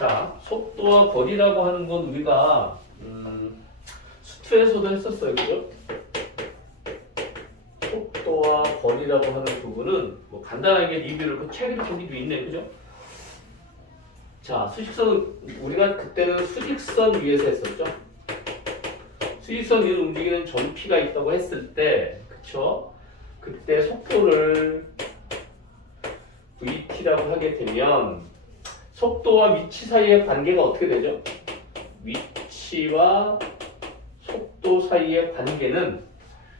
자, 속도와 거리라고 하는 건 우리가 수투에서도 했었어요, 그죠? 속도와 거리라고 하는 부분은 뭐 간단하게 리뷰를 그 책에 거기도 있네, 그죠? 자, 수직선 우리가 그때는 수직선 위에서 했었죠. 수직선 위로 움직이는 점피가 있다고 했을 때, 그쵸? 그때 속도를 VT라고 하게 되면 속도와 위치 사이의 관계가 어떻게 되죠? 위치와 속도 사이의 관계는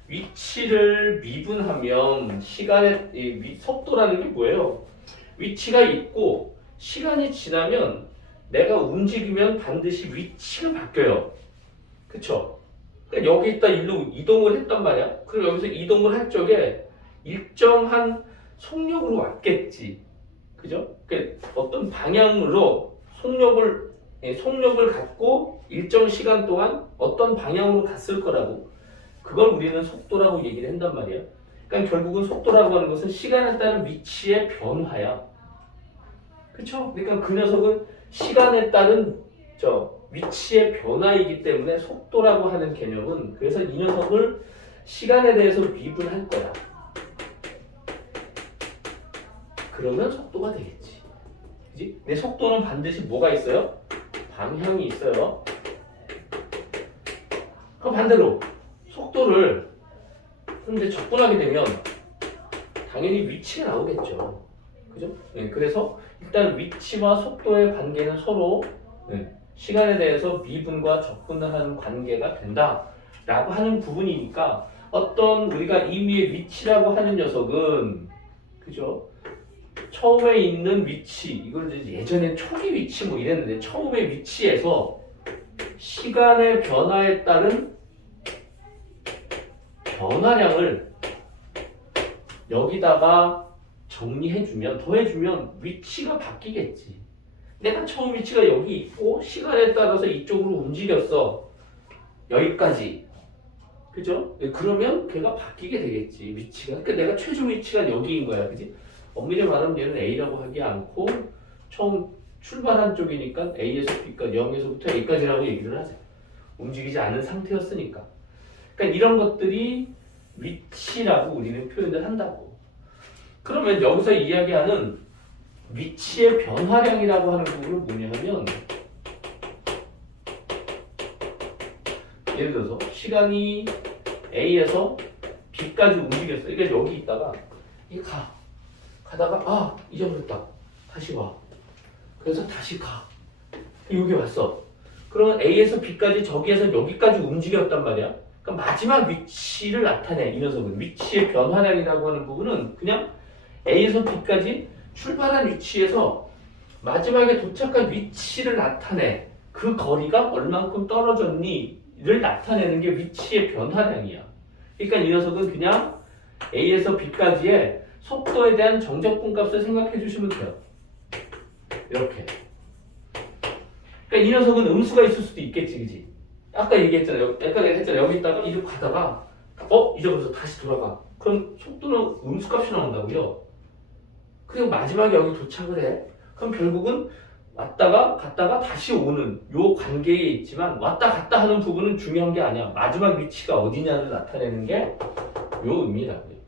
위치를 미분하면 시간의 속도라는 게 뭐예요? 위치가 있고 시간이 지나면 내가 움직이면 반드시 위치가 바뀌어요. 그쵸? 그러니까 여기 있다 일로 이동을 했단 말이야. 그럼 여기서 이동을 할 적에 일정한 속력으로 왔겠지. 그죠? 그러니까 어떤 방향으로 속력을 갖고 일정 시간 동안 어떤 방향으로 갔을 거라고. 그걸 우리는 속도라고 얘기를 한단 말이야. 그러니까 결국은 속도라고 하는 것은 시간에 따른 위치의 변화야. 그쵸? 그러니까 그 녀석은 시간에 따른 위치의 변화이기 때문에 속도라고 하는 개념은 그래서 이 녀석을 시간에 대해서 미분할 거야. 그러면 속도가 되겠지. 그지? 내 속도는 반드시 뭐가 있어요? 방향이 있어요. 그럼 반대로 속도를 이제 접근하게 되면 당연히 위치가 나오겠죠. 그죠? 네, 그래서 일단 위치와 속도의 관계는 서로 시간에 대해서 미분과 접근을 하는 관계가 된다라고 하는 부분이니까 어떤 우리가 임의의 위치라고 하는 녀석은 그죠? 처음에 있는 위치, 이걸 예전엔 초기 위치 뭐 이랬는데 처음의 위치에서 시간의 변화에 따른 변화량을 여기다가 정리해주면, 더해주면 위치가 바뀌겠지. 내가 처음 위치가 여기 있고 시간에 따라서 이쪽으로 움직였어. 여기까지. 그죠? 그러면 걔가 바뀌게 되겠지, 위치가. 그러니까 내가 최종 위치가 여기인 거야. 그지? 엄밀히 말하면 얘는 A라고 하지 않고 처음 출발한 쪽이니까 A에서 B까지, 0에서부터 A까지라고 얘기를 하자. 움직이지 않은 상태였으니까. 그러니까 이런 것들이 위치라고 우리는 표현을 한다고. 그러면 여기서 이야기하는 위치의 변화량이라고 하는 부분은 뭐냐면 예를 들어서 시간이 A에서 B까지 움직였어. 그러니까 여기 있다가 이게 가다가 잊어버렸다. 다시 와. 그래서 다시 가. 여기 왔어. 그러면 A에서 B까지 저기에서 여기까지 움직였단 말이야. 그러니까 마지막 위치를 나타내. 이 녀석은 위치의 변화량이라고 하는 부분은 그냥 A에서 B까지 출발한 위치에서 마지막에 도착한 위치를 나타내. 그 거리가 얼만큼 떨어졌니를 나타내는 게 위치의 변화량이야. 그러니까 이 녀석은 그냥 A에서 B까지의 속도에 대한 정적분 값을 생각해 주시면 돼요. 이렇게. 그러니까 이 녀석은 음수가 있을 수도 있겠지, 그지? 아까 얘기했잖아요. 아까 내가 했잖아요. 여기 있다가 이렇게 가다가 잊어버려서 다시 돌아가. 그럼 속도는 음수값이 나온다고요. 그리고 마지막에 여기 도착을 해. 그럼 결국은 왔다가 갔다가 다시 오는 요 관계에 있지만 왔다 갔다 하는 부분은 중요한 게 아니야. 마지막 위치가 어디냐를 나타내는 게 요 의미라고요.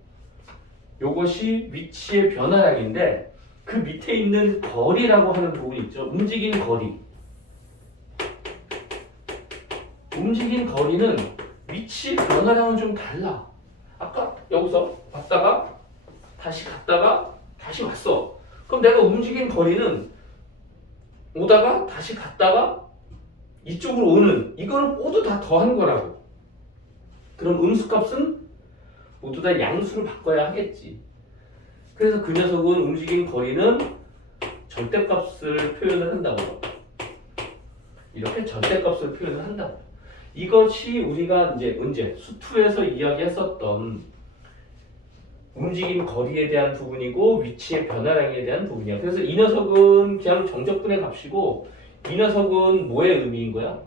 요것이 위치의 변화량인데 그 밑에 있는 거리라고 하는 부분이 있죠. 움직인 거리. 움직인 거리는 위치의 변화량은 좀 달라. 아까 여기서 왔다가 다시 갔다가 다시 왔어. 그럼 내가 움직인 거리는 오다가 다시 갔다가 이쪽으로 오는 이거는 모두 다 더한 거라고. 그럼 음수값은 모두 다 양수를 바꿔야 하겠지. 그래서 그 녀석은 움직인 거리는 절대값을 표현을 한다고. 이렇게 절대값을 표현을 한다고. 이것이 우리가 이제 수투에서 이야기했었던 움직임 거리에 대한 부분이고 위치의 변화량에 대한 부분이야. 그래서 이 녀석은 그냥 정적분의 값이고 이 녀석은 뭐의 의미인 거야?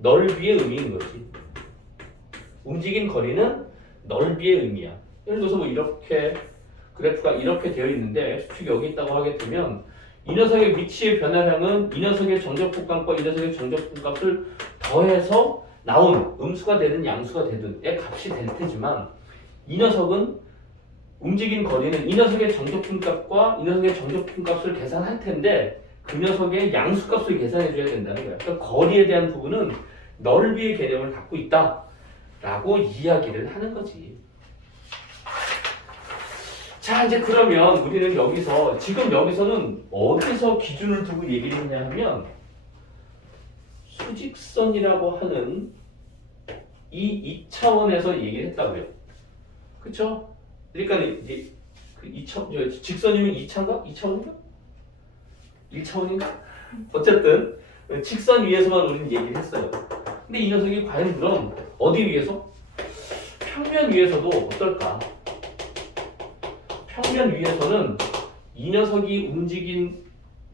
넓이의 의미인 거지. 움직인 거리는 넓이의 의미야. 예를 들어서 뭐 이렇게 그래프가 이렇게 되어 있는데 x축이 여기 있다고 하게 되면 이 녀석의 위치의 변화량은 이 녀석의 정적분값과 이 녀석의 정적분값을 더해서 나온 음수가 되든 양수가 되든의 값이 될 테지만 이 녀석은 움직인 거리는 이 녀석의 정적분값과 이 녀석의 정적분값을 계산할 텐데 그 녀석의 양수값을 계산해 줘야 된다는 거야. 그러니까 거리에 대한 부분은 넓이의 개념을 갖고 있다라고 이야기를 하는 거지. 자, 이제 그러면 우리는 여기서 지금 여기서는 어디서 기준을 두고 얘기를 했냐 하면 수직선이라고 하는 이 2차원에서 얘기를 했다고요. 그쵸? 그러니까 이제 그 2차, 직선이면 2차인가? 2차원인가? 1차원인가? 어쨌든 직선 위에서만 우리는 얘기를 했어요. 근데 이 녀석이 과연 그럼 어디 위에서? 평면 위에서도 어떨까? 평면 위에서는 이 녀석이 움직인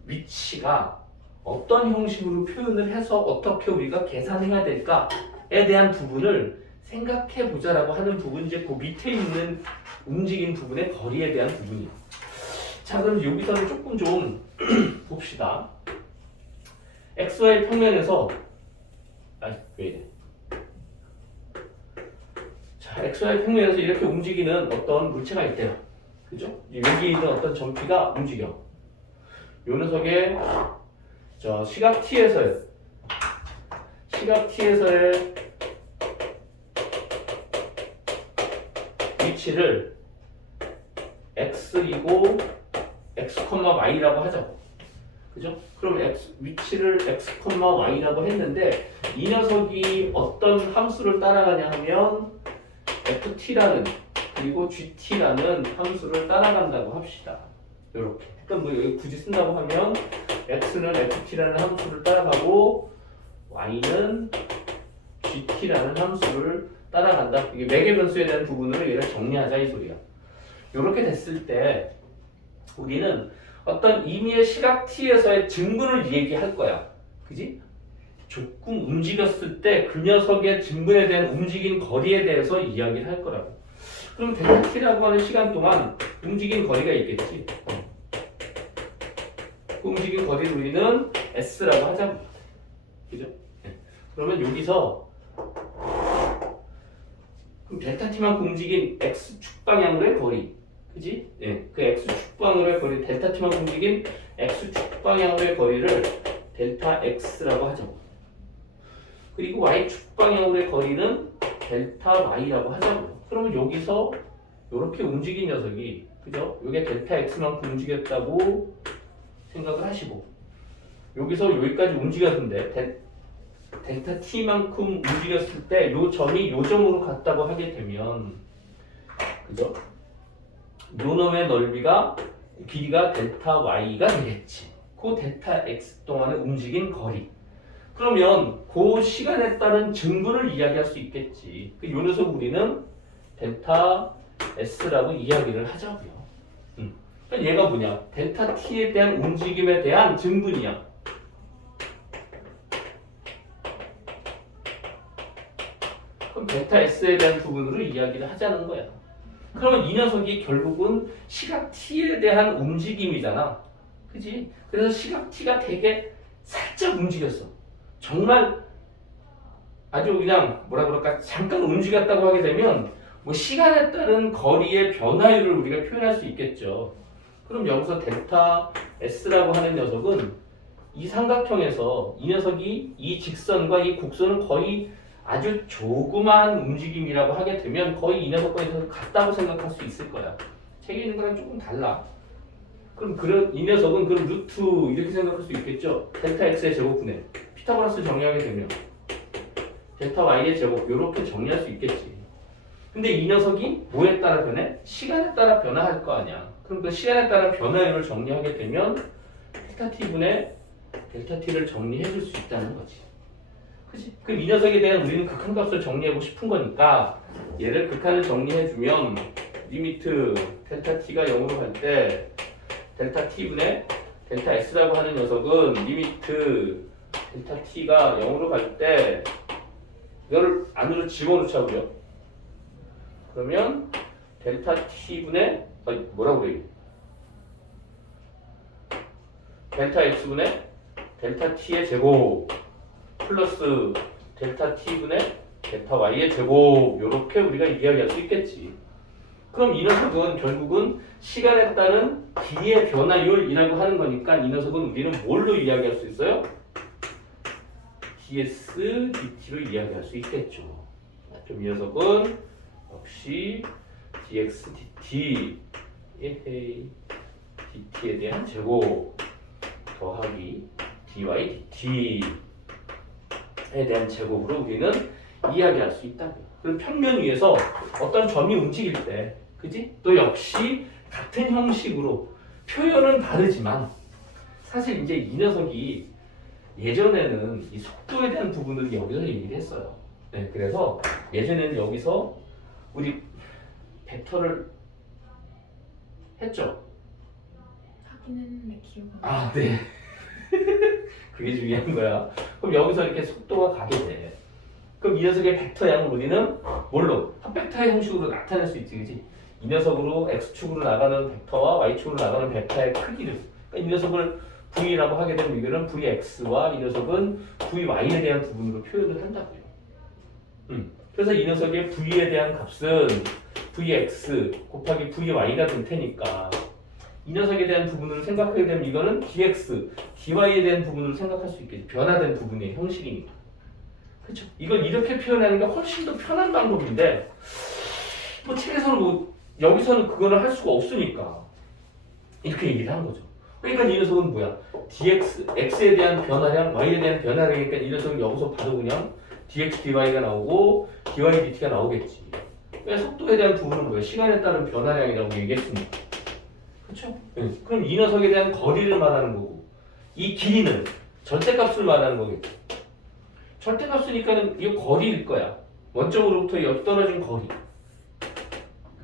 위치가 어떤 형식으로 표현을 해서 어떻게 우리가 계산해야 될까에 대한 부분을 생각해 보자라고 하는 부분이 이제 그 밑에 있는 움직인 부분의 거리에 대한 부분이에요. 자, 그럼 여기서는 조금 좀 봅시다. XY 평면에서 왜 이래? 자, XY 평면에서 이렇게 움직이는 어떤 물체가 있대요. 그죠? 여기 있는 어떤 점피가 움직여. 요 녀석의 시각 T에서의 위치를 x이고 x, y라고 하자고. 그죠? 그럼 위치를 x, y라고 했는데 이 녀석이 어떤 함수를 따라가냐 하면 ft라는 그리고 gt라는 함수를 따라간다고 합시다. 요렇게. 그러니까 뭐 여기 굳이 쓴다고 하면 x는 ft라는 함수를 따라가고 y는 gt라는 함수를 따라간다. 이게 매개 변수에 대한 부분을 얘를 정리하자 이 소리야. 요렇게 됐을 때 우리는 어떤 임의의 시각 t에서의 증분을 얘기할 거야. 그지? 조금 움직였을 때 그 녀석의 증분에 대한 움직인 거리에 대해서 이야기를 할 거라고. 그럼 델타 t라고 하는 시간 동안 움직인 거리가 있겠지. 그 움직인 거리를 우리는 s라고 하자고. 그죠? 그러면 여기서 그럼 델타 t만큼 움직인 x축 방향으로의 거리, 그지? 예, 그 x축 방향으로의 거리, 델타 t만큼 움직인 x축 방향으로의 거리를 델타 x라고 하죠. 그리고 y축 방향으로의 거리는 델타 y라고 하자고요. 그러면 여기서 이렇게 움직인 녀석이, 그죠? 이게 델타 x만큼 움직였다고 생각을 하시고, 여기서 여기까지 움직였는데 델타 t만큼 움직였을 때 요 점이 요 점으로 갔다고 하게 되면, 그죠? 요 놈의 넓이가 길이가 델타 y가 되겠지. 그 델타 x 동안에 움직인 거리. 그러면 그 시간에 따른 증분을 이야기할 수 있겠지. 요 녀석 우리는 델타 s라고 이야기를 하자고요. 그러니까 얘가 뭐냐? 델타 t에 대한 움직임에 대한 증분이야. 그럼 델타 s에 대한 부분으로 이야기를 하자는 거야. 그러면 이 녀석이 결국은 시각 t에 대한 움직임이잖아. 그지? 그래서 시각 t가 되게 살짝 움직였어. 정말 아주 그냥 뭐라 그럴까? 잠깐 움직였다고 하게 되면 뭐 시간에 따른 거리의 변화율을 우리가 표현할 수 있겠죠. 그럼 여기서 델타 s라고 하는 녀석은 이 삼각형에서 이 녀석이 이 직선과 이 곡선은 거의 아주 조그마한 움직임이라고 하게 되면 거의 이 녀석과 같다고 생각할 수 있을 거야. 책에 있는 거랑 조금 달라. 그럼 이 녀석은 그럼 루트 이렇게 생각할 수 있겠죠. 델타 x의 제곱분의 피타고라스 정리하게 되면 델타 y의 제곱 이렇게 정리할 수 있겠지. 근데 이 녀석이 뭐에 따라 변해? 시간에 따라 변화할 거 아니야. 그럼 그 시간에 따라 변화율을 정리하게 되면 델타 t분의 델타 t를 정리해 줄 수 있다는 거지. 그치? 그럼 이 녀석에 대한 우리는 극한값을 정리하고 싶은 거니까 얘를 극한을 정리해 주면 리미트 델타 t가 0으로 갈 때 델타 t분의 델타 s라고 하는 녀석은 리미트 델타 t가 0으로 갈 때 이거를 안으로 집어넣자고요. 그러면 델타 t분의 뭐라고 그래요? 델타 x분의 델타 t의 제곱 플러스 델타 t분의 델타 y의 제곱 이렇게 우리가 이야기할 수 있겠지. 그럼 이 녀석은 결국은 시간에 따른 D의 변화율이라고 하는 거니까 이 녀석은 우리는 뭘로 이야기할 수 있어요? ds dt로 이야기할 수 있겠죠. 그럼 이 녀석은 역시 dx dt dt에 대한 제곱 더하기 dy dt에 대한 제곱으로 우리는 이야기할 수 있다. 그럼 평면 위에서 어떤 점이 움직일 때, 그지? 또 역시 같은 형식으로 표현은 다르지만 사실 이제 이 녀석이 예전에는 이 속도에 대한 부분을 여기서 얘기를 했어요. 네, 그래서 예전에는 여기서 우리 벡터를 했죠. 하긴 했는데 기억이 안 나. 아, 네. 그게 중요한 거야. 그럼 여기서 이렇게 속도가 가게 돼. 그럼 이 녀석의 벡터 양을 우리는 뭘로? 합벡터의 형식으로 나타낼 수 있지, 그지? 이 녀석으로 x축으로 나가는 벡터와 y축으로 나가는 벡터의 크기를. 그러니까 이 녀석을 v라고 하게 되면 이거는 vx와 이 녀석은 vy에 대한 부분으로 표현을 한다고요. 그래서 이 녀석의 v에 대한 값은 vx 곱하기 vy가 될 테니까 이 녀석에 대한 부분을 생각하게 되면 이거는 dx, dy에 대한 부분을 생각할 수 있겠지. 변화된 부분의 형식이니까. 그렇죠? 이걸 이렇게 표현하는 게 훨씬 더 편한 방법인데 뭐 책에서는 뭐 여기서는 그거를 할 수가 없으니까 이렇게 얘기를 한 거죠. 그러니까 이 녀석은 뭐야? dx, x에 대한 변화량, y에 대한 변화량이니까 이 녀석은 여기서 봐도 그냥 dx, dy가 나오고 dy, dt가 나오겠지. 그러니까 속도에 대한 부분은 뭐야? 시간에 따른 변화량이라고 얘기했으니까. 그렇죠? 네. 그럼 이 녀석에 대한 거리를 말하는 거고 이 길이는 절대값을 말하는 거겠죠. 절대값이니까는 이 거리일 거야. 원점으로부터 여기 떨어진 거리.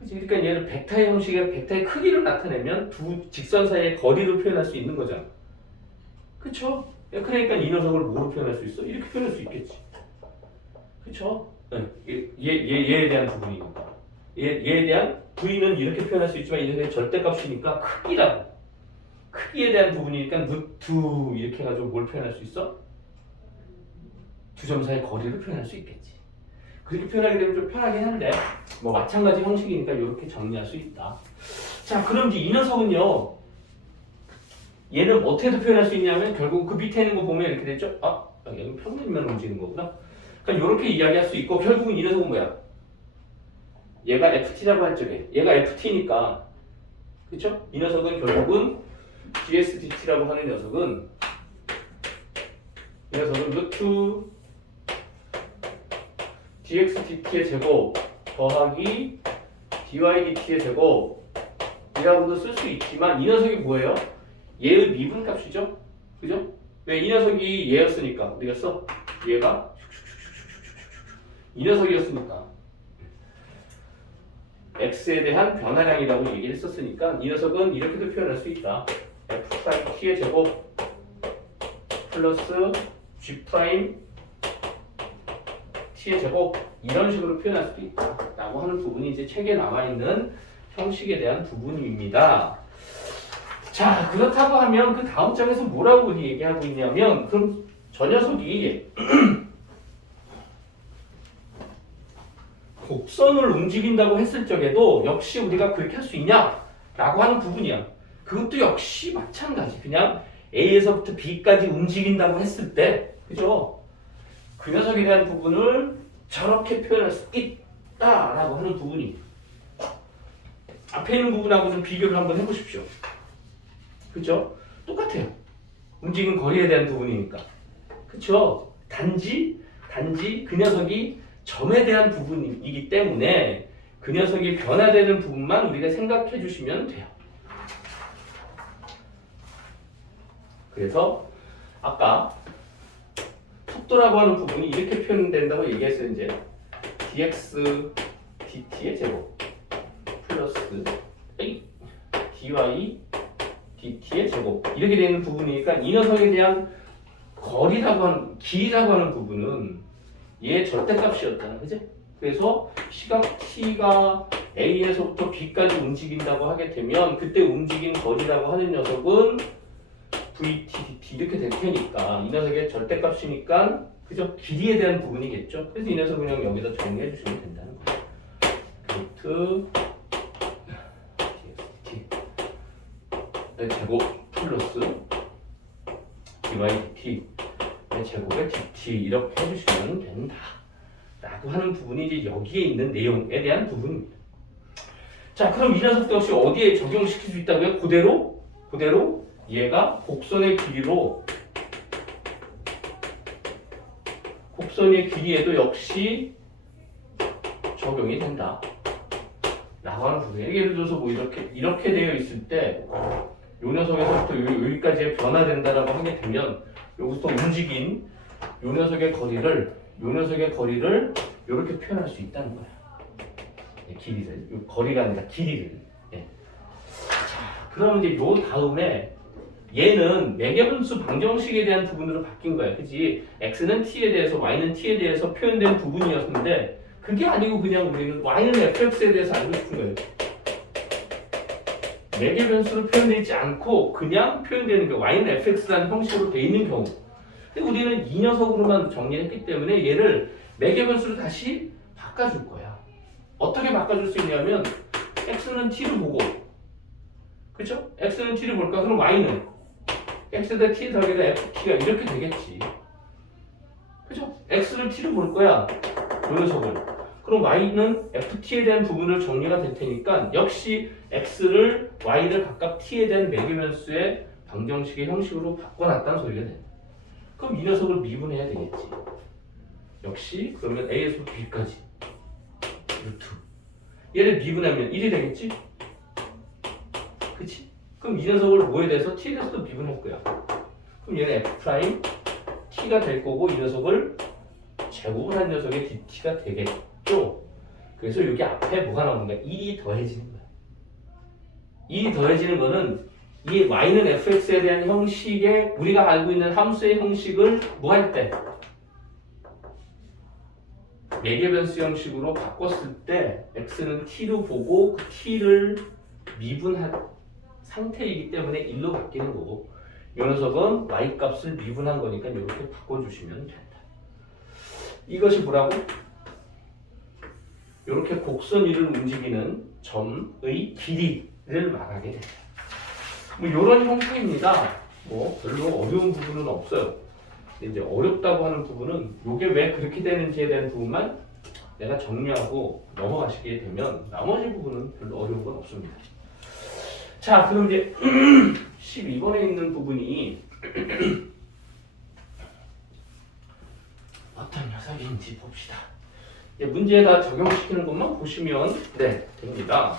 그치? 그러니까 얘는 벡터의 형식의 벡터의 크기를 나타내면 두 직선 사이의 거리를 표현할 수 있는 거잖아. 그쵸? 그러니까 이 녀석을 뭐로 표현할 수 있어? 이렇게 표현할 수 있겠지. 그쵸? 네. 얘에 대한 부분이니까. 얘에 대한 v는 이렇게 표현할 수 있지만 이 녀석의 절대값이니까 크기라고. 크기에 대한 부분이니까 루트 이렇게 해가지고 뭘 표현할 수 있어? 두 점 사이의 거리를 표현할 수 있겠지. 그렇게 표현하게 되면 좀 편하긴 한데 뭐 마찬가지 형식이니까 이렇게 정리할 수 있다. 자, 그럼 이제 이 녀석은요. 얘는 어떻게도 표현할 수 있냐면 결국 그 밑에 있는 거 보면 이렇게 되죠. 아, 여기 평면만 움직이는 거구나. 그러니까 이렇게 이야기할 수 있고 결국은 이 녀석은 뭐야? 얘가 ft라고 할 적에 얘가 ft니까 그쵸? 이 녀석은 결국은 dsdt라고 하는 녀석은 이 녀석은 루트 dx dt의 제곱 더하기 dy dt의 제곱이라고도 쓸 수 있지만 이 녀석이 뭐예요? 얘의 미분값이죠? 그죠? 왜? 이 녀석이 얘였으니까 어디 갔어? 얘가 이 녀석이었으니까 x에 대한 변화량이라고 얘기를 했었으니까 이 녀석은 이렇게도 표현할 수 있다. f't의 제곱 플러스 g't의 제곱 이런 식으로 표현할 수도 있다 라고 하는 부분이 이제 책에 나와 있는 형식에 대한 부분입니다. 자, 그렇다고 하면 그 다음 장에서 뭐라고 얘기하고 있냐면 그럼 저 녀석이 곡선을 움직인다고 했을 적에도 역시 우리가 그렇게 할 수 있냐 라고 하는 부분이야. 그것도 역시 마찬가지. 그냥 A에서부터 B까지 움직인다고 했을 때 그죠? 그 녀석에 대한 부분을 저렇게 표현할 수 있다라고 하는 부분이 앞에 있는 부분하고 좀 비교를 한번 해보십시오. 그죠? 똑같아요. 움직이는 거리에 대한 부분이니까. 그쵸? 단지 그 녀석이 점에 대한 부분이기 때문에 그 녀석이 변화되는 부분만 우리가 생각해 주시면 돼요. 그래서 아까 속도라고 하는 부분이 이렇게 표현된다고 얘기했어요. 이제 dx dt의 제곱 플러스 dy dt의 제곱 이렇게 되는 부분이니까 이 녀석에 대한 거리라고 하는 길이라고 하는 부분은 얘의 절대값이었잖아, 그지? 그래서 시각 t가 A에서부터 B까지 움직인다고 하게 되면 그때 움직인 거리라고 하는 녀석은 VTDT 이렇게 될 테니까 이 녀석의 절대값이니까 그죠? 길이에 대한 부분이겠죠. 그래서 이 녀석 그냥 여기다 정리해 주시면 된다는 거예요. 루트 DST 제곱 플러스 DYDT 제곱의 DT 이렇게 해주시면 된다 라고 하는 부분이 이제 여기에 있는 내용에 대한 부분입니다. 자, 그럼 이 녀석도 역시 어디에 적용시킬 수 있다고요? 그대로 얘가 곡선의 길이에도 역시 적용이 된다 라고 하는 부분이에요. 예를 들어서 뭐 이렇게 되어 있을 때 요 녀석에서부터 여기까지 변화된다라고 하게 되면 여기서 움직인 요 녀석의 거리를 이렇게 표현할 수 있다는 거야. 네, 길이를, 요 거리가 아니라 길이를. 네. 자, 그럼 이제 요 다음에 얘는 매개분수 방정식에 대한 부분으로 바뀐 거야, 그지? x는 t에 대해서, y는 t에 대해서 표현된 부분이었는데 그게 아니고 그냥 우리는 y는 fx에 대해서 알고 싶은 거예요. 매개변수로 표현되어 있지 않고 그냥 표현되는 경우 y는 fx라는 형식으로 되어 있는 경우 근데 우리는 이 녀석으로만 정리했기 때문에 얘를 매개변수로 다시 바꿔줄 거야. 어떻게 바꿔줄 수 있냐면 x는 t를 보고 그쵸? x는 t를 볼까? 그럼 y는 x에다 t 더하기가 ft가 이렇게 되겠지. 그쵸? x를 t를 볼 거야. 이 녀석을. 그럼 y는 ft에 대한 부분을 정리가 될 테니까 역시 x를 y를 각각 t에 대한 매개변수의 방정식의 형식으로 바꿔놨다는 소리가 돼. 그럼 이 녀석을 미분해야 되겠지. 역시 그러면 a에서 b까지 루트 얘를 미분하면 1이 되겠지? 그치? 그럼 이 녀석을 뭐에 대해서 t에 대해서도 미분할 거야. 그럼 얘는 f' t가 될 거고 이 녀석을 제곱을 한 녀석의 dt가 되겠죠. 그래서 여기 앞에 뭐가 나오는가? 1이 더해지는 거야. 2이 더해지는 거는 이 y는 fx에 대한 형식에 우리가 알고 있는 함수의 형식을 뭐 할 때? 매개변수 형식으로 바꿨을 때 x는 t로 보고 그 t를 미분한 상태이기 때문에 1로 바뀌는 거고 이 녀석은 y 값을 미분한 거니까 이렇게 바꿔주시면 된다. 이것이 뭐라고? 이렇게 곡선 위를 움직이는 점의 길이를 말하게 된다. 뭐 이런 형태입니다. 뭐 별로 어려운 부분은 없어요. 근데 이제 어렵다고 하는 부분은 이게 왜 그렇게 되는지에 대한 부분만 내가 정리하고 넘어가시게 되면 나머지 부분은 별로 어려운 건 없습니다. 자, 그럼 이제 12번에 있는 부분이 어떤 녀석인지 봅시다. 이제 문제에다 적용시키는 것만 보시면 네, 됩니다.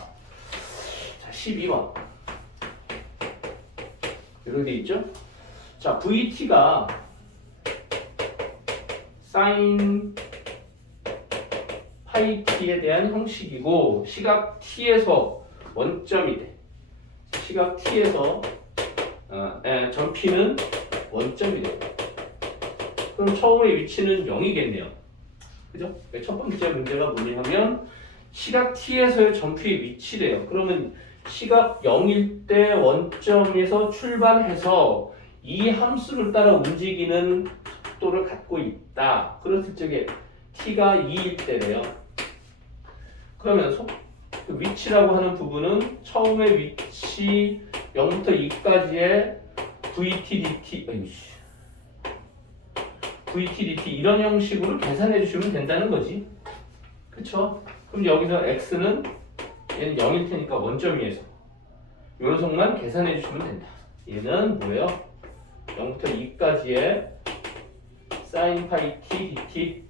자, 12번. 이렇게 돼 있죠? 자, VT가 sin 파이 t에 대한 형식이고 시각 t에서 원점이 돼. 시각 t에서 점 P는 원점이 돼. 그럼 처음의 위치는 0이겠네요. 그죠? 첫 번째 문제가 뭐냐면 시각 t에서의 점 P의 위치래요. 그러면 시각 0일 때 원점에서 출발해서 이 함수를 따라 움직이는 속도를 갖고 있다. 그랬을 적에 t가 2일 때래요. 그러면 그 위치라고 하는 부분은 처음의 위치 0부터 2까지의 VTDT 이런 형식으로 계산해 주시면 된다는 거지. 그쵸? 그럼 여기서 x는 얘는 0일 테니까 원점 위에서 이 녀석만 계산해 주시면 된다. 얘는 뭐예요? 0부터 2까지의 sin 파이 t dt.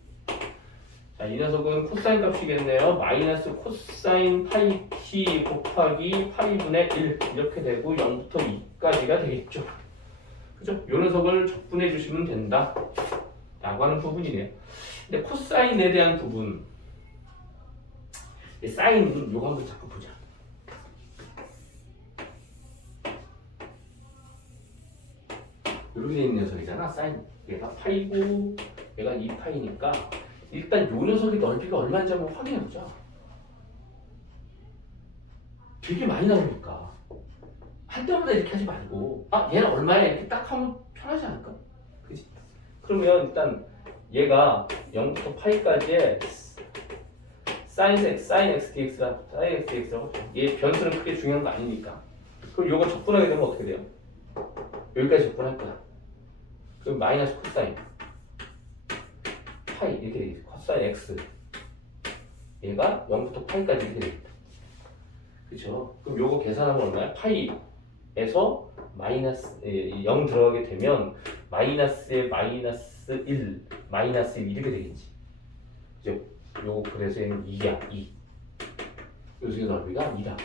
자, 이 녀석은 코사인 값이겠네요. 마이너스 코사인 파이 t 곱하기 파이분의 1 이렇게 되고 0부터 2까지가 되겠죠. 그죠? 이 녀석을 적분해 주시면 된다 라고 하는 부분이네요. 근데 코사인에 대한 부분 사인은 요거 한번 자꾸 보자. 이렇게 돼 있는 녀석이잖아. 사인 얘가 파이고 얘가 2파이니까 일단 요 녀석의 넓이가 얼마인지 한번 확인해 보자. 되게 많이 나오니까 할 때마다 이렇게 하지 말고 얘는 얼마야 이렇게 딱 하면 편하지 않을까? 그지? 그러면 일단 얘가 0부터 파이까지의 sin x dx라고 얘 변수는 크게 중요한 거 아니니까. 그럼 요거 적분하게 되면 어떻게 돼요? 여기까지 적분할 거야. 그럼 마이너스 코사인 파이 이렇게 되겠지. 코사인 x 얘가 0부터 파이까지 이렇게 되겠다. 그쵸? 그럼 요거 계산하면 얼마야? 파이에서 마이너스 0 들어가게 되면 마이너스에 마이너스 1 마이너스 1 이렇게 되겠지. 그죠? 요거 그래서 얘는 2야 2. 요소의 넓이가 2다.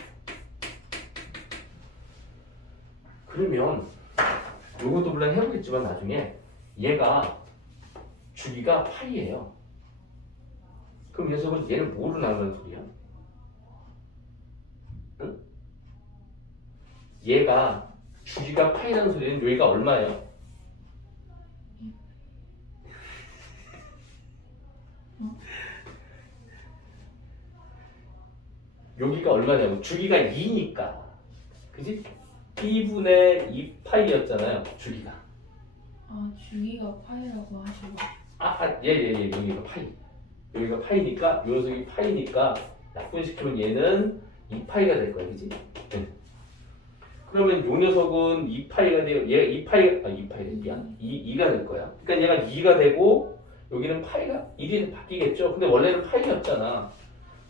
그러면 요것도 물론 해보겠지만 나중에 얘가 주기가 파이예요. 그럼 이 녀석은 얘를 뭐로 나누는 소리야? 응? 얘가 주기가 파이라는 소리는 여기가 얼마예요? 여기가 얼마냐고. 주기가 2니까 그지? b분의 2파이였잖아요 주기가. 주기가 파이라고 하시고. 예, 여기가 파이. 여기가 파이니까 요 녀석이 파이니까 약분시키면 얘는 2파이가 될 거야, 그지? 네. 그러면 요 녀석은 2파이가 돼요. 얘가 2파이가 미안. 2가 될 거야. 그러니까 얘가 2가 되고 여기는 파이가 1이 바뀌겠죠. 근데 원래는 파이였잖아.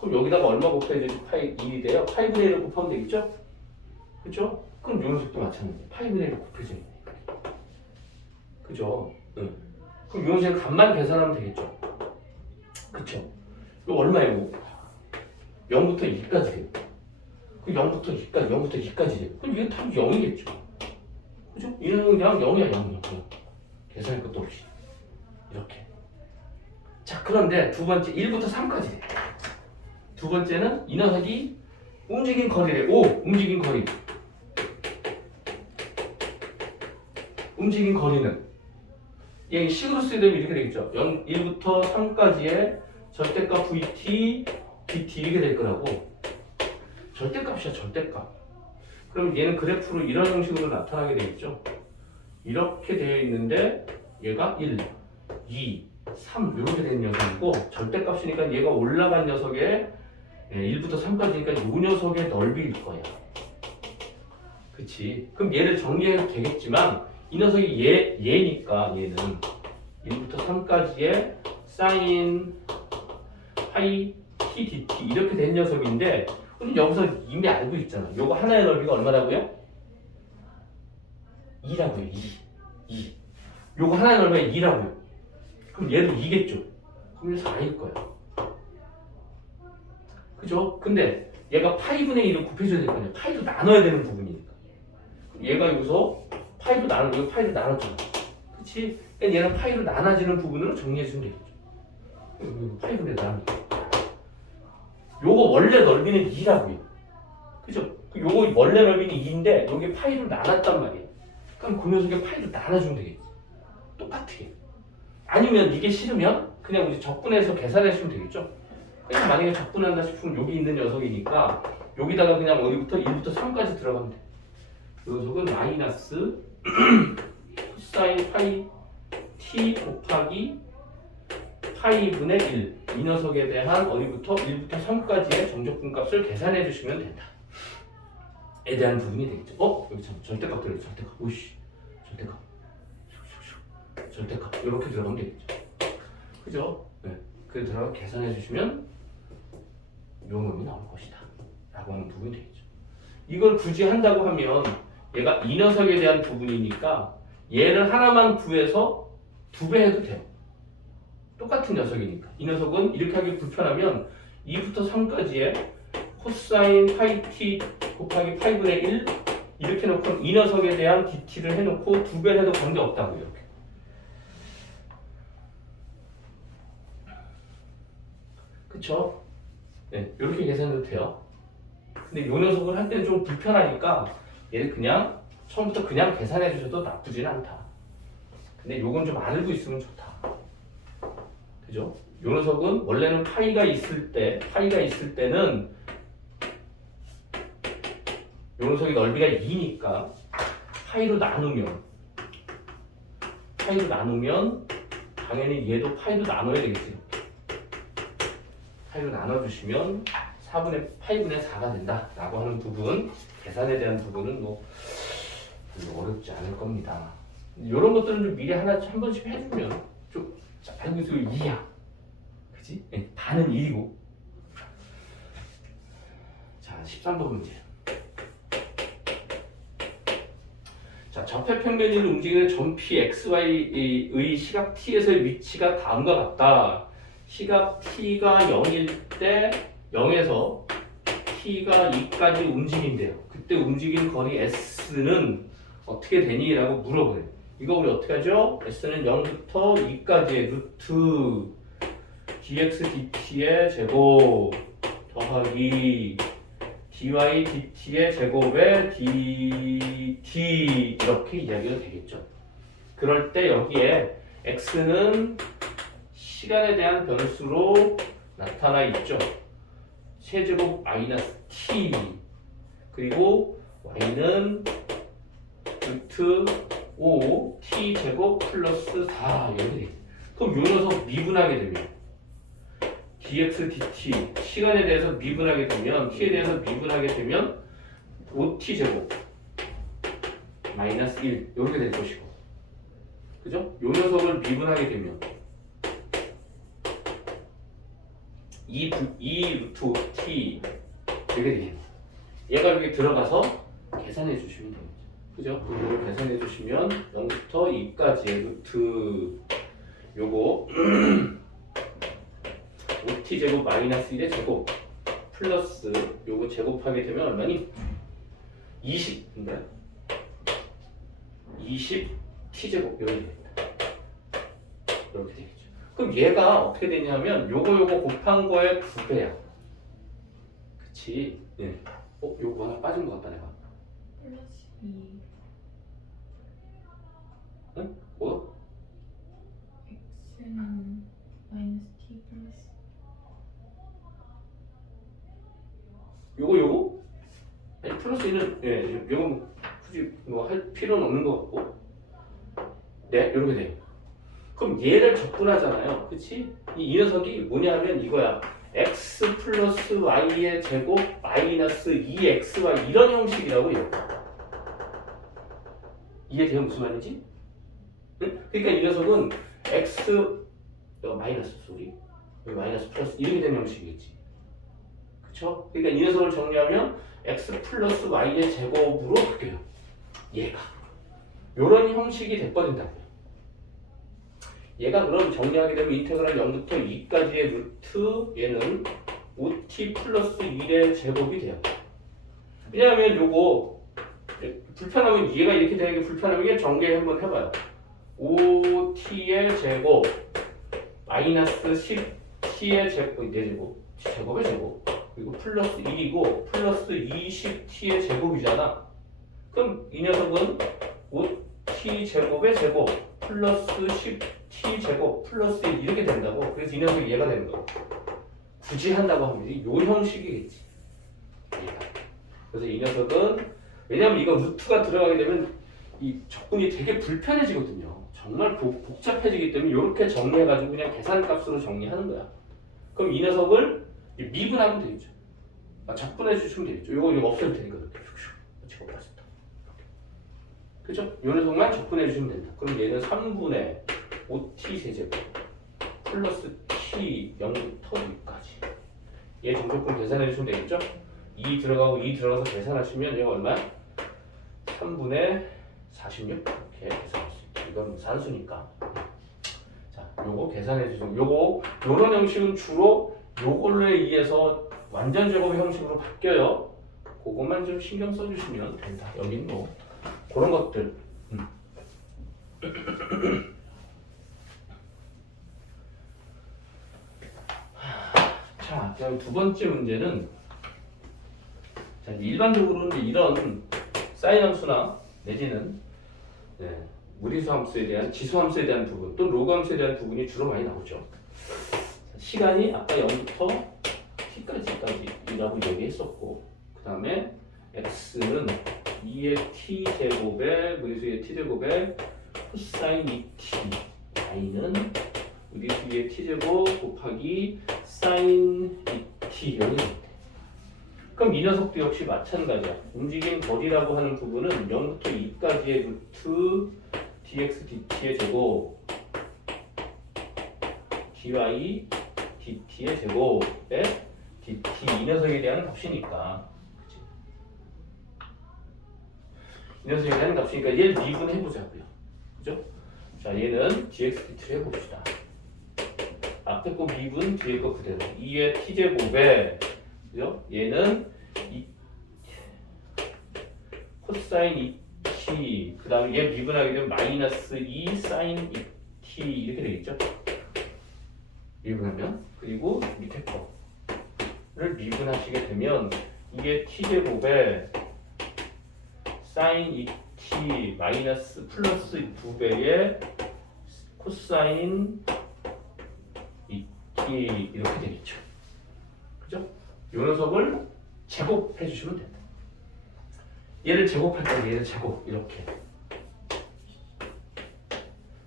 그럼 여기다가 얼마 곱해야지 파이 1이 돼요? 파이분의 1을 곱하면 되겠죠? 그죠? 그럼 요 녀석도 마찬가지야. 파이분의 1을 곱해줘야 돼. 그죠? 응. 그럼 요 녀석의 값만 계산하면 되겠죠? 그쵸? 이거 얼마예요? 0부터 2까지 돼요. 그 0부터 2까지 돼요. 그럼 이게 답이 0이겠죠? 그죠? 이런 그냥 0이야, 0. 계산할 것도 없이. 이렇게. 자, 그런데 두 번째, 1부터 3까지 돼요. 두 번째는 이 녀석이 움직인 거리래. 움직인 거리. 움직인 거리는 얘 식으로 쓰게 되면 이렇게 되겠죠. 1부터 3까지의 절대값 vt, dt 이렇게 될 거라고. 절대값이야, 절대값. 그럼 얘는 그래프로 이런 형식으로 나타나게 되겠죠. 이렇게 되어 있는데 얘가 1, 2, 3 이렇게 된 녀석이고 절대값이니까 얘가 올라간 녀석의 1부터 3까지니까 이 녀석의 넓이일 거야. 그치? 그럼 얘를 정리해도 되겠지만 이 녀석이 얘니까 얘는 1부터 3까지의 sin 파이 t dt 이렇게 된 녀석인데 우리 여기서 이미 알고 있잖아. 요거 하나의 넓이가 얼마라고요? 2라고요. 2. 요거 하나의 넓이가 2라고요. 그럼 얘도 2겠죠. 그럼 여기서 I일 거야. 그죠? 근데 얘가 파이분의 1을 곱해줘야 될 거 아니야. 파이도 나눠야 되는 부분이니까. 얘가 여기서 파이도 나누고 파이도 나눠줘. 그치? 그러니까 얘는 파이로 나눠지는 부분으로 정리해주면 되겠죠. 파이분의 나누기. 요거 원래 넓이는 2라고요. 그죠? 요거 원래 넓이는 2인데 여기 파이로 나눴단 말이에요. 그럼 그 녀석에 파이로 나눠주면 되겠지. 똑같게. 아니면 이게 싫으면 그냥 우리 적분해서 계산해주면 되겠죠. 그냥 만약에 적분한다 싶으면 여기 있는 녀석이니까 여기다가 그냥 어디부터 1부터 3까지 들어가면 돼. 이 녀석은 마이너스 코사인 파이 t 곱하기 파이분의 1. 이 녀석에 대한 어디부터 1부터 3까지의 정적분 값을 계산해 주시면 된다. 에 대한 부분이 되겠죠. 여기 참 절대값 들어요. 절대값. 오이씨. 절대값. 이렇게 들어가면 되겠죠. 그죠? 네. 그래 들어가 계산해 주시면 요 놈이 나올 것이다. 라고 하는 부분이 되겠죠. 이걸 굳이 한다고 하면 얘가 이 녀석에 대한 부분이니까 얘를 하나만 구해서 2배 해도 돼요. 똑같은 녀석이니까. 이 녀석은 이렇게 하기 불편하면 2부터 3까지의 코사인 파이 t 곱하기 파이분의 1 이렇게 놓고 이 녀석에 대한 dt를 해놓고 2배를 해도 관계없다고 이렇게. 그쵸? 네, 이렇게 계산해도 돼요. 근데 이 녀석을 할 때는 좀 불편하니까 얘를 그냥 처음부터 그냥 계산해 주셔도 나쁘진 않다. 근데 요건 좀 알고 있으면 좋다. 그죠? 요 녀석은 원래는 파이가 있을 때는 요 녀석의 넓이가 2니까 파이로 나누면 당연히 얘도 파이로 나눠야 되겠지. 파이로 나눠주시면 8분의 4가 된다라고 하는 부분, 계산에 대한 부분은 뭐 어렵지 않을 겁니다. 이런 것들은 좀 미리 한 번씩 해주면 좀 알고 있어. 2야, 그치? 네, 반은 1이고. 자, 13번 문제. 자, 접해평면이 움직이는 점 P, XY의 시각 T에서의 위치가 다음과 같다. 시각 T가 0일 때 0에서 T가 2까지 움직인대요. 그때 움직인 거리 S는 어떻게 되니? 라고 물어보래요. 이거 우리 어떻게 하죠? S는 0부터 2까지의 루트 dx dt의 제곱 더하기 dy dt의 제곱에 dt 이렇게 이야기가 되겠죠. 그럴 때 여기에 x는 시간에 대한 변수로 나타나 있죠. 세제곱 마이너스 t 그리고 y는 루트 5 t 제곱 플러스 4 이렇게 돼. 그럼 요 녀석 미분하게 되면 dx dt 시간에 대해서 미분하게 되면 t에 대해서 미분하게 되면 5t 제곱 마이너스 1 이렇게 될 것이고, 그죠? 요 녀석을 미분하게 되면 2 루트 t 이렇게 되겠네. 얘가 여기 들어가서 계산해 주시면 되겠죠. 그죠? 이걸 계산해 주시면 0부터 2까지의 루트 요거 5t 제곱 마이너스 1의 제곱 플러스 요거 제곱하게 되면 얼마니? 20인가요? 20t 제곱 이렇게 됩니다. 이렇게 되겠죠. 그럼 얘가 어떻게 되냐면 요거 곱한 거의 2배야. 그치? 예. 요거 하나 빠진 것 같다 내가. 플러스 2 응? 뭐? x는 마이너스 t 플러스 요거? 아니 플러스 2는 예, 요거 굳이 뭐 할 필요는 없는 것 같고, 네, 이렇게 돼요. 그럼 얘를 적분하잖아요, 그치? 이 녀석이 뭐냐면 이거야. x 플러스 y의 제곱 마이너스 2xy 이런 형식이라고 이거. 이해돼요? 무슨 말인지? 응? 그러니까 이 녀석은 x 마이너스 소리 마이너스 플러스 이렇게 되는 형식이겠지. 그쵸? 그러니까 이 녀석을 정리하면 x 플러스 y의 제곱으로 바뀌어요. 얘가 요런 형식이 돼버린다고요. 얘가 그럼 정리하게 되면 인테그랄 0부터 2까지의 루트 얘는 5t 플러스 1의 제곱이 돼요. 왜냐하면 요거 불편하면 얘가 이렇게 되는 게 불편하면 정리 한번 해봐요. 5t의 제곱 마이너스 10t의 제곱 4제곱 제곱의 제곱 그리고 플러스 1이고 플러스 20t의 제곱이잖아. 그럼 이 녀석은 5t 제곱의 제곱 플러스 10t 제곱 플러스 1 이렇게 된다고. 그래서 이 녀석이 얘가 되는 거고. 굳이 한다고 하면 요 형식이겠지. 얘가. 그래서 이 녀석은 왜냐면 이거 루트가 들어가게 되면 이 적분이 되게 불편해지거든요. 정말 복잡해지기 때문에 이렇게 정리해가지고 그냥 계산값으로 정리하는 거야. 그럼 이 녀석을 미분하면 되겠죠. 적분해 주시면 되겠죠. 이거 없애도 되니까 이렇게 슉슉 집어넣었다. 그죠? 이 녀석만 적분해 주시면 된다. 그럼 얘는 3분의 5t 세제곱 플러스 t 0부터 2까지. 얘 정적분 계산해 주시면 되겠죠? 2 들어가고 2 들어가서 계산하시면 얘가 얼마야? 3분의 46 이렇게 계산할 수 있죠. 이건 산수니까. 자, 요거 계산해 주시면 요런 형식은 주로 요걸로에 의해서 완전 제곱의 형식으로 바뀌어요. 그것만 좀 신경 써주시면 된다. 여기는 뭐 그런 것들. 자, 그럼 두 번째 문제는 자, 일반적으로는 이런 사인 함수나 내지는 무리수 함수에 대한 지수 함수에 대한 부분 또는 로그 함수에 대한 부분이 주로 많이 나오죠. 시간이 아까 0부터 t까지라고 얘기했었고, 그 다음에 x는 2의 t제곱에 무리수의 t제곱에 코사인 2t y는 무리수 2의 t제곱 곱하기 사인 2t 이렇게 돼. 그럼 이 녀석도 역시 마찬가지야. 움직임 거리라고 하는 부분은 0부터 2까지의 루트 dx dt의 제곱 dy dt의 제곱에 dt 이 녀석에 대한 값이니까, 그치? 이 녀석에 대한 값이니까 얘를 미분해보자고요. 그죠? 자, 얘는 dx dt를 해봅시다. 앞에 거 미분, 뒤에 거 그대로. 2의 t제곱에, 그죠? 얘는 코사인 2t, 그 다음에 얘 미분하게 되면 마이너스 2 사인 2t 이렇게 되겠죠? 미분하면. 그리고 밑에 거를 미분하시게 되면 2의 t제곱에 사인 2t 마이너스 플러스 2배의 코사인 2t 이렇게 되겠죠. 그죠? 이 녀석을 제곱해 주시면 됩니다. 얘를 제곱할 거예요. 얘를 제곱 이렇게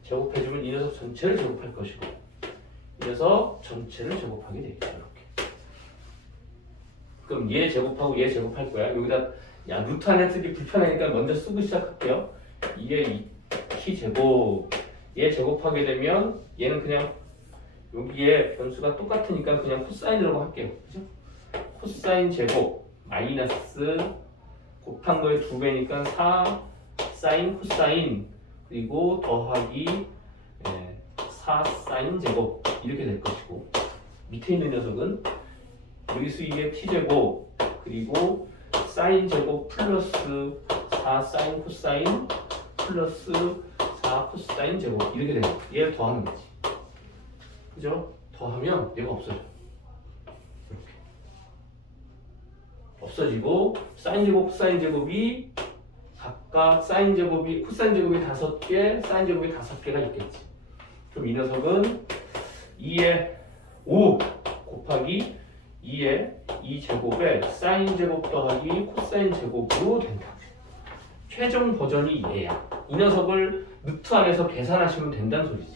제곱해 주면 이 녀석 전체를 제곱할 것이고 이 녀석 전체를 제곱하게 되겠죠. 이렇게. 그럼 얘 제곱하고 얘 제곱할 거야. 여기다 야 루트 안에 쓰기 불편하니까 먼저 쓰고 시작할게요. 2의 t 제곱 얘 제곱하게 되면 얘는 그냥 여기에 변수가 똑같으니까 그냥 코사인이라고 할게요. 그죠? 코사인 제곱 마이너스 곱한 거에 2배니까 4 사인 코사인 그리고 더하기 4 사인 제곱 이렇게 될 것이고 밑에 있는 녀석은 무리수 2의 t제곱 그리고 사인 제곱 플러스 4 사인 코사인 플러스 4 코사인 제곱 이렇게 되는 거야. 얘를 더하는 거지. 그죠? 더하면 얘가 없어져. 이렇게 없어지고 사인 제곱 코사인 제곱이 각각 사인 제곱이 코사인 제곱이 5개 사인 제곱이 5개가 있겠지. 그럼 이 녀석은 2의 5 곱하기 2의 2제곱에 사인 제곱 더하기 코사인 제곱으로 된다. 최종 버전이 얘야. 이 녀석을 루트 안에서 계산하시면 된다는 소리지.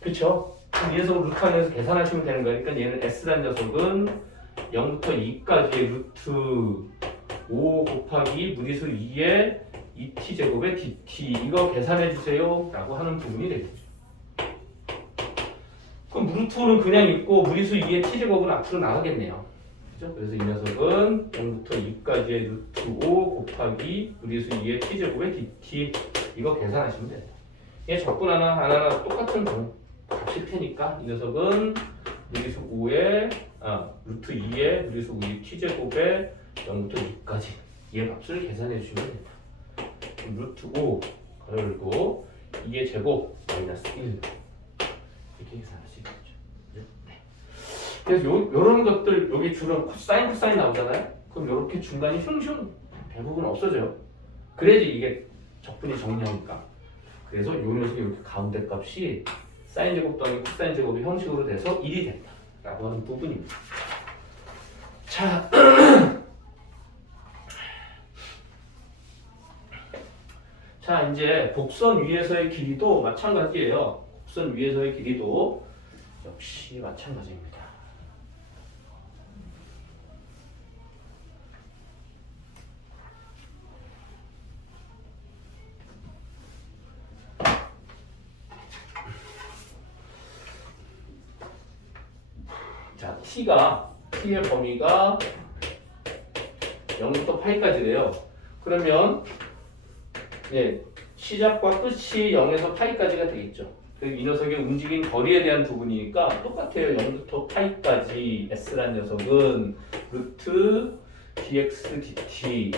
그쵸? 이 녀석을 루트 안에서 계산하시면 되는 거니까 얘는 S라는 녀석은 0부터 2까지의 루트 5 곱하기 무리수 2의 2t제곱의 dt 이거 계산해 주세요 라고 하는 부분이 되겠죠. 그럼 루트 5는 그냥 있고 무리수 2의 t제곱은 앞으로 나가겠네요. 그죠? 그래서 이 녀석은 0부터 2까지의 루트 5 곱하기 무리수 2의 t제곱의 dt 이거 계산하시면 돼요. 얘 적분 하나 똑같은 값일 테니까 이 녀석은 무리수 5의 루트 2의 무리수 5의 t제곱에 0부터 2까지 얘 값을 계산해 주시면 됩니다. 루트 5 가로 열고 2의 제곱 마이너스 1 이렇게 계산할 수 있겠죠. 네. 그래서 요런 것들 여기 주로 사인 코사인 나오잖아요. 그럼 요렇게 중간이 슝슝 대부분 없어져요. 그래야지 이게 적분이 정리하니까. 그래서 요 녀석이 이렇게 가운데 값이 사인 제곱 더하기 코사인 제곱의 형식으로 돼서 1이 된다 라고 하는 부분입니다. 자, 자 이제 곡선 위에서의 길이도 마찬가지예요. 곡선 위에서의 길이도 역시 마찬가지입니다. 자, t의 범위가 0부터 파이까지래요. 그러면 시작과 끝이 0에서 파이까지가 되겠죠. 그리고 이 녀석의 움직인 거리에 대한 부분이니까 똑같아요. 0부터 파이까지 s라는 녀석은 루트 dx dt의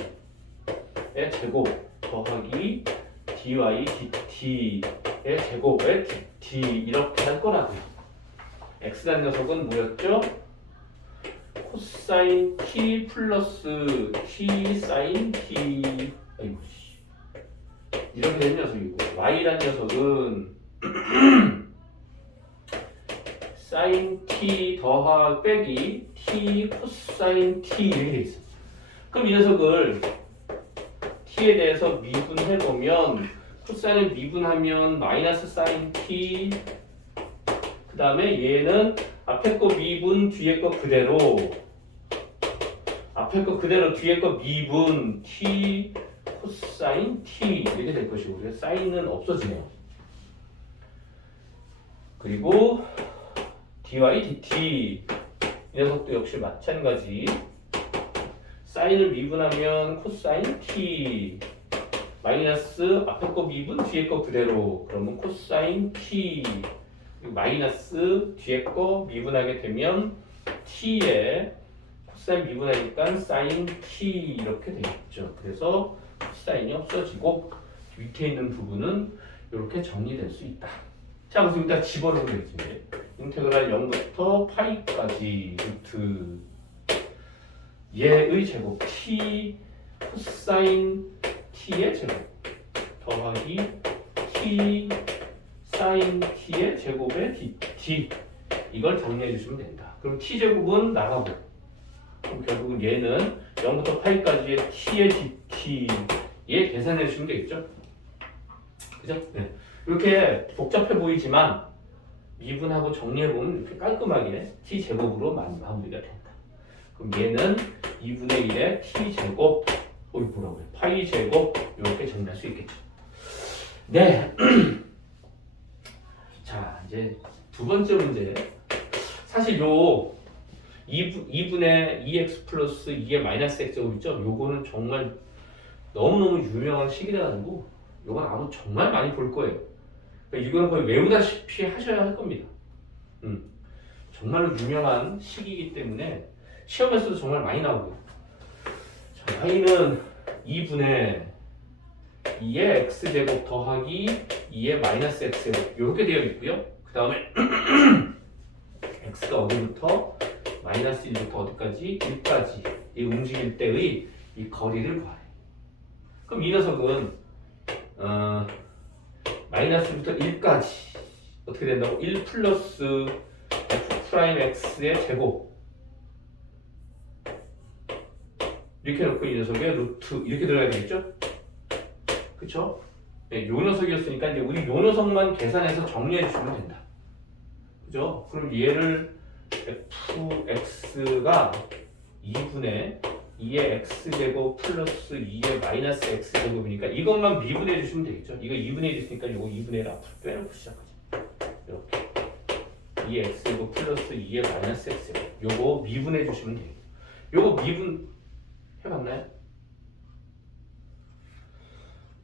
제곱 더하기 dy dt의 제곱의 dt 이렇게 할 거라고요. x라는 녀석은 뭐였죠? 코사인 t 플러스 t 사인 t 아이고 이렇게 된 녀석이고 y라는 녀석은 사인 t 더하기 빼기 t 코사인 t 이렇게 돼 있어. 그럼 이 녀석을 t에 대해서 미분해보면 코사인을 미분하면 마이너스 사인 t 그 다음에 얘는 앞에 거 미분 뒤에 거 그대로 앞에 거 그대로 뒤에 거 미분 t 코사인 t 이렇게 될 것이고 그래서 사인은 없어지네요. 그리고 dy dt 이 녀석도 역시 마찬가지 사인을 미분하면 코사인 t 마이너스 앞에 거 미분 뒤에 거 그대로 그러면 코사인 t 마이너스 뒤에 거 미분하게 되면 t에 코사인 미분하니까 사인 t 이렇게 되겠죠. 그래서 코사인이 없어지고 밑에 있는 부분은 이렇게 정리될 수 있다. 자, 그래서 여기다 집어넣으면 되지. 인테그랄 0부터 파이까지 루트 얘의 제곱 t 코사인 t의 제곱 더하기 t 사인 t의 제곱의 dt 이걸 정리해 주시면 된다. 그럼 t 제곱은 나가고 그럼 결국은 얘는 0부터 파이까지의 t의 dt 얘 계산해 주시면 되겠죠? 그죠? 네. 이렇게 복잡해 보이지만 미분하고 정리해 보면 이렇게 깔끔하게 t 제곱으로 마무리가 된다. 그럼 얘는 2분의 1의 t 제곱 뭐라고요? 파이 제곱 이렇게 정리할 수 있겠죠. 네. 자, 이제 두 번째 문제. 사실 요 2분의 2x 플러스 2의 마이너스 x 제곱 있죠? 요거는 정말 너무너무 유명한 식이라 가지고 요건 아마 정말 많이 볼 거예요. 그러니까 이거는 거의 외우다시피 하셔야 할 겁니다. 정말로 유명한 식이기 때문에 시험에서도 정말 많이 나오고요. 자, y는 2분의 2의 x제곱 더하기 2의 마이너스 x제곱 이렇게 되어 있고요. 그 다음에 x가 어디부터 마이너스 1부터 어디까지? 1까지 이 움직일 때의 이 거리를 구하래. 그럼 이 녀석은 마이너스부터 1까지 어떻게 된다고? 1 플러스 f 프라임 x의 제곱 이렇게 놓고 이 녀석의 루트 이렇게 들어가야 되겠죠? 그쵸? 네, 요 녀석이었으니까 이제 우리 요 녀석만 계산해서 정리해 주시면 된다. 그죠? 그럼 얘를 fx가 2분의 2의 x제곱 플러스 2의 마이너스 x제곱이니까 이것만 미분해 주시면 되겠죠? 이거 2분의 1 있으니까 이거 2분의 1 앞으로 빼놓고 시작하지. 이렇게 2의 x제곱 플러스 2의 마이너스 x제곱 요거 미분해 주시면 돼요. 요거 미분 해봤나요?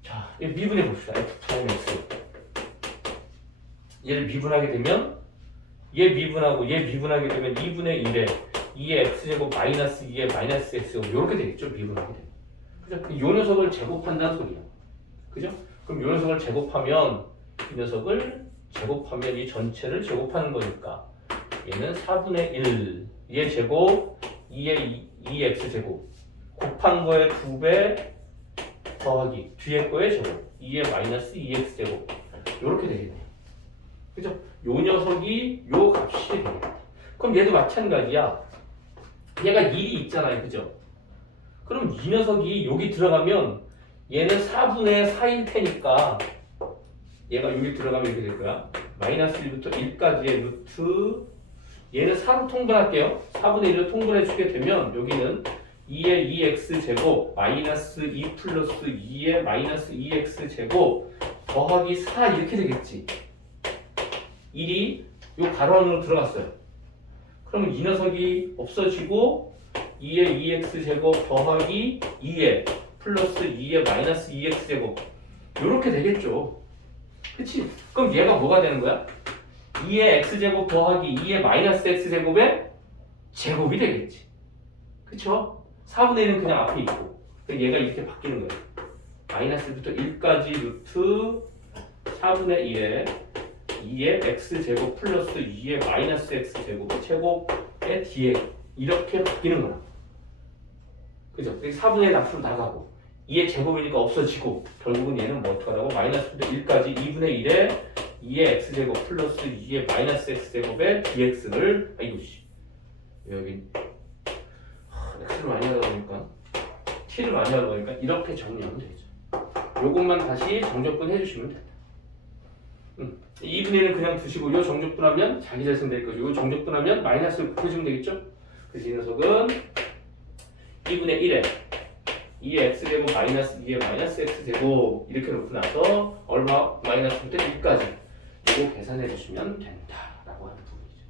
자, 미분해 봅시다. f 프라임 x 얘를 미분하게 되면 얘 미분하고 얘 미분하게 되면 2분의 1에 2의 x제곱 마이너스 2의 마이너스 x제곱 이렇게 되겠죠. 미분하게 되면. 그죠? 요 녀석을 제곱한다는 소리야. 그죠? 그럼 요 녀석을 제곱하면 이 녀석을 제곱하면 이 전체를 제곱하는 거니까 얘는 4분의 1 얘 제곱 2의 2x제곱 곱한 거에 2배 더하기 뒤에 거의 제곱 2의 마이너스 2x제곱 이렇게 되겠네요. 그죠? 요 녀석이 요 값이 되겠다. 그럼 얘도 마찬가지야. 얘가 1이 있잖아요. 그죠? 그럼 이 녀석이 여기 들어가면 얘는 4분의 4일 테니까 얘가 여기 들어가면 이렇게 될 거야. 마이너스 1부터 1까지의 루트 얘는 4로 통분할게요. 4분의 1로 통분해 주게 되면 여기는 2의 2x제곱 마이너스 2 플러스 2의 마이너스 2x제곱 더하기 4 이렇게 되겠지. 1이 요 가로 안으로 들어갔어요. 그럼 이 녀석이 없어지고 2의 2x제곱 더하기 2의 플러스 2의 마이너스 2x제곱 요렇게 되겠죠. 그치? 그럼 얘가 뭐가 되는 거야? 2의 x제곱 더하기 2의 마이너스 x제곱의 제곱이 되겠지. 그쵸? 4분의 1은 그냥 앞에 있고 얘가 이렇게 바뀌는 거예요. 마이너스부터 1까지 루트 4분의 1에 2의 x제곱 플러스 2의 마이너스 x제곱의 제곱의 뒤에 이렇게 바뀌는 거야. 그죠? 4분의 1 앞으로 나가고 2의 제곱이니까 없어지고 결국은 얘는 뭐 어떡하라고? 마이너스부터 1까지 2분의 1에 2의 x제곱 플러스 2의 마이너스 x제곱의 dx를 아이고 씨 여기 x를 많이 하다 보니까 티를 많이 하는 거니까 이렇게 정리하면 되죠. 요것만 다시 정적분 해주시면 된다. 2분의 1은 그냥 두시고 요 정적분하면 자기 잘 쓰면 될 거죠. 요 정적분하면 마이너스를 곱해주면 되겠죠. 그래서 이 녀석은 2분의 1에 2의 x제곱 마이너스 2의 마이너스 x제곱 이렇게 놓고 나서 얼마 마이너스부터 1까지 이거 계산해 주시면 된다라고 하는 부분이죠.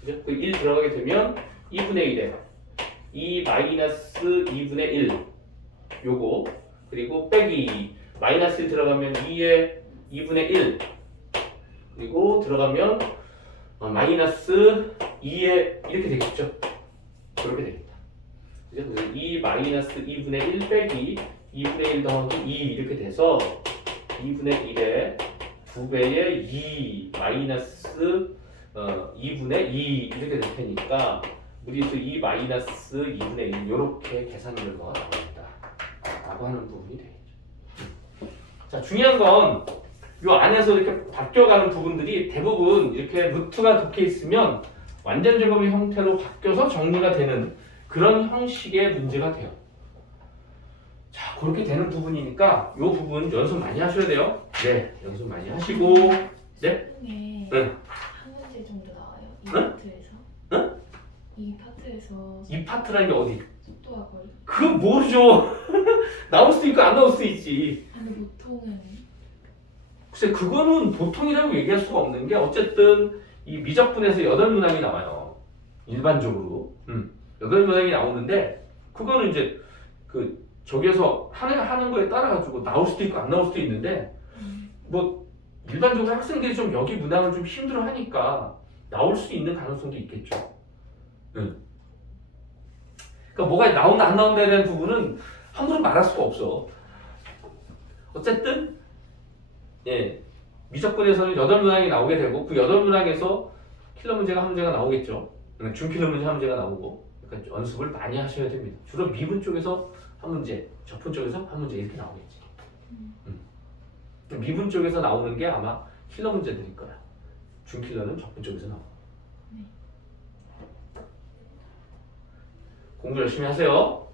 그죠? 그 1 들어가게 되면 2분의 1에 2 마이너스 2분의 1 요거 그리고 빼기 마이너스 1 들어가면 2의 2분의 1 그리고 들어가면 마이너스 2의 이렇게 되겠죠. 그렇게 되겠다. 그죠? 그래서 2 마이너스 2분의 1 빼기 2분의 1 더하기 2 이렇게 돼서 2분의 1에 2배의 2 마이너스 2분의 2 이렇게 될 테니까 우리도 2 마이너스 2분의 1 이렇게 계산 결과가 나옵니다. 라고 하는 부분이 되겠죠. 자, 중요한 건 요 안에서 이렇게 바뀌어가는 부분들이 대부분 이렇게 루트가 적혀 있으면 완전 제곱의 형태로 바뀌어서 정리가 되는 그런 형식의 문제가 돼요. 자, 그렇게 되는 부분이니까 요 부분 연습 많이 하셔야 돼요. 네, 연습 많이 하시고 네? 수능에 네. 한 문제 정도 나와요. 이 응? 파트에서. 응? 이 파트에서 이 파트라는 게 어디? 속도와 거리. 그거 모르죠. 나올 수도 있고 안 나올 수도 있지. 근데 보통은 글쎄 그거는 보통이라고 얘기할 수가 없는 게 어쨌든 이 미적분에서 8문항이 나와요. 일반적으로. 8문항이 나오는데 그거는 이제 그 저기에서 하는 거에 따라 가지고 나올 수도 있고 안 나올 수도 있는데 뭐 일반적으로 학생들이 좀 여기 문항을 좀 힘들어 하니까 나올 수 있는 가능성도 있겠죠. 그러니까 뭐가 나온다 안 나온다에 대한 부분은 함부로 말할 수가 없어. 어쨌든 예, 미적분에서는 8문항이 나오게 되고 그 8문항에서 킬러 문제가 한 문제가 나오겠죠. 중킬러 문제 한 문제가 나오고 그러니까 연습을 많이 하셔야 됩니다. 주로 미분 쪽에서 한 문제, 적분 쪽에서 한 문제 이렇게 나오겠지. 미분 쪽에서 나오는 게 아마 킬러 문제들일 거야. 중킬러는 적분 쪽에서 나오고. 공부 열심히 하세요.